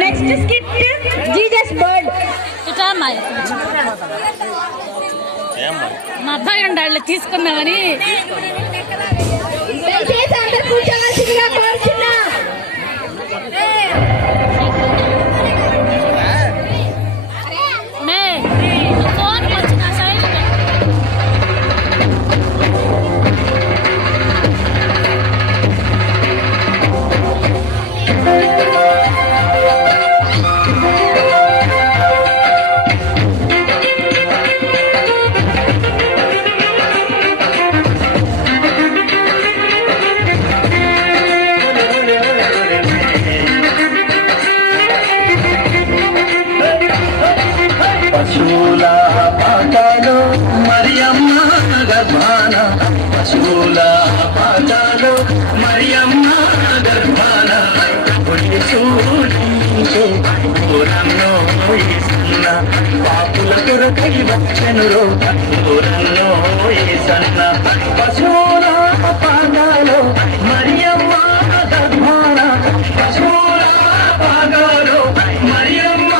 Next skit Jesus bird. మా అబ్బాయి ఉండాలి తీసుకుందామని. పశువుల పాటలు మరియమ్మ గర్భాన, పశువుల పాటలు మరియమ్మ గర్భాన, ఊరన్నో ఏసన్న పాపుల కొరకై వచ్చెనురో, ఊరన్నో ఏసన్న. పశువుల పాటలు మరియమ్మ గర్భాన, పశువుల పాటలు మరియమ్మ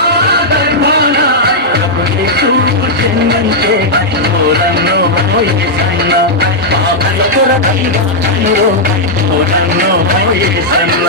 గర్భాన, చూచిందంటే ఊరన్నో ఏసన్న పాపుల కొరకై వచ్చెనురో, ఊరన్నో ఏసన్న.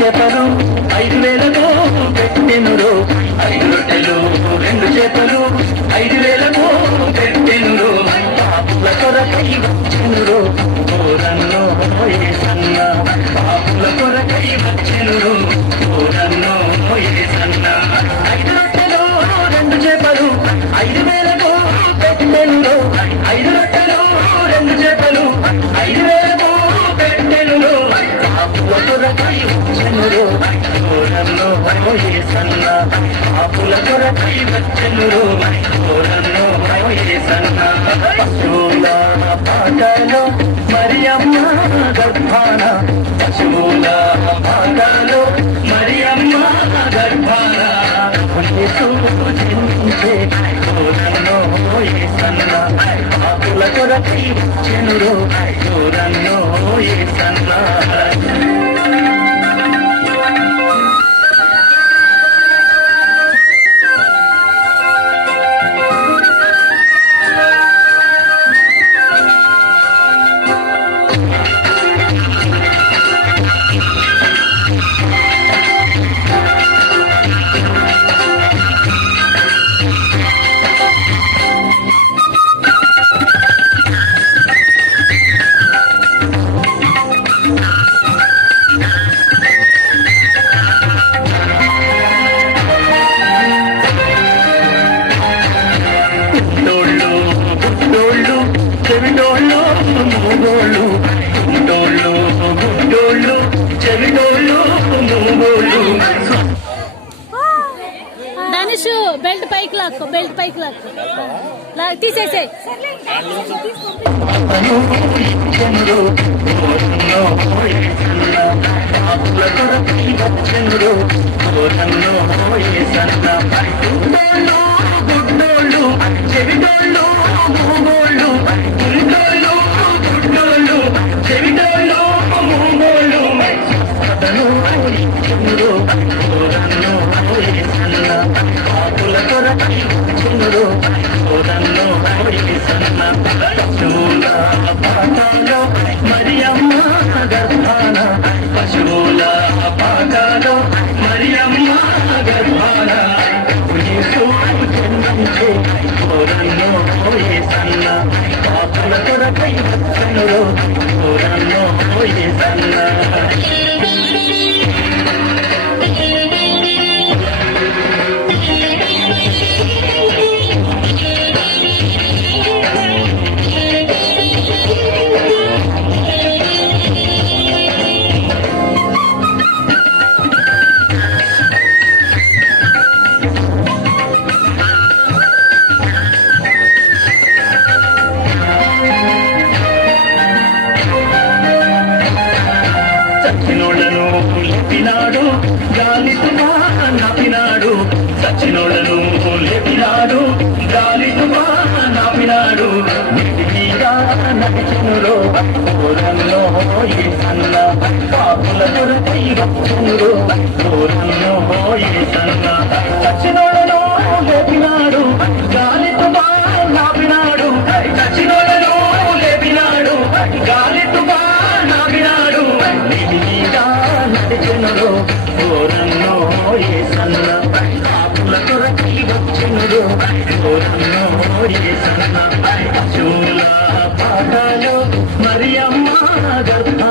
చేపలు 5,000కు పెట్టెనురో, 5 రొట్టెలు 2 చేపలు 5,000కు పెట్టెనురో, పాపుల కొరకై వచ్చెనురో, ఊరన్నో ఏసన్న పాపుల కొరకై వచ్చెనురో, ఊరన్నో ఏసన్న. 5 రొట్టెలు 2 చేపలు 5,000కు పెట్టెనురో, 5 రొట్టెలు 2 చేపలు 5,000కు పెట్టెనురో, పాపుల కొరకై వచ్చెనురో, ఊరన్నో ఏసన్న పాపుల కొరకై వచ్చెనురో, ఊరన్నో ఏసన్న. పశువుల పాటలు మరియమ్మ గర్భాన, పశువుల పాటలు మరియమ్మ గర్భాన, సూచించే ఊరన్నో ఏసన్న పాపుల కొరకై వచ్చెనురో, ఊరన్నో ఏసన్న. చెవిటోళ్ళు మూగోళ్ళు, గుంటోళ్ళు గుడ్డోళ్ళు, చెవిటోళ్ళు మూగోళ్ళు. ధనుషు బెల్ట్ పైకి లాక్కో, బెల్ట్ పైకి లాక్కో, తీసేసే. గుడ్డోళ్ళు చెవిటోళ్ళు మూగోళ్ళు, గుంటోళ్ళు గుడ్డోళ్ళు, చెవిటోళ్ళు మూగోళ్ళు, అతను ఇచ్చునురు, ఊరన్నో ఏసన్న పాపుల కొరకై వచ్చెనురో, ఊరన్నో ఏసన్న. పశువుల పాటలో మరియమ్మ గర్భాన, పశువుల పాటలో మరియమ్మ గర్భాన, చెందించే ఊరన్నో ఏసన్న పాపుల కొరకై వచ్చెనురో, ఊరన్నో ఏసన్న. గాలితుమా నాపినాడు నీటి మీద నడిచెనురో దూరంలో ఏసన్న పాపుల కొరకై వచ్చెనురో దూరంలో ఏసన్న చచ్చినోళ్ళను లేపినాడు గాలితుమా నాపినాడు చచ్చినోళ్ళను లేపినాడు గాలితుమా నాపినాడు నీటి మీద నడిచెనురో దూరంలో ఏసన్న పాపుల కొరకై వచ్చెనురో దూరంలో ఏసన్న చూల పాటలో మరియమ్మ గర్భ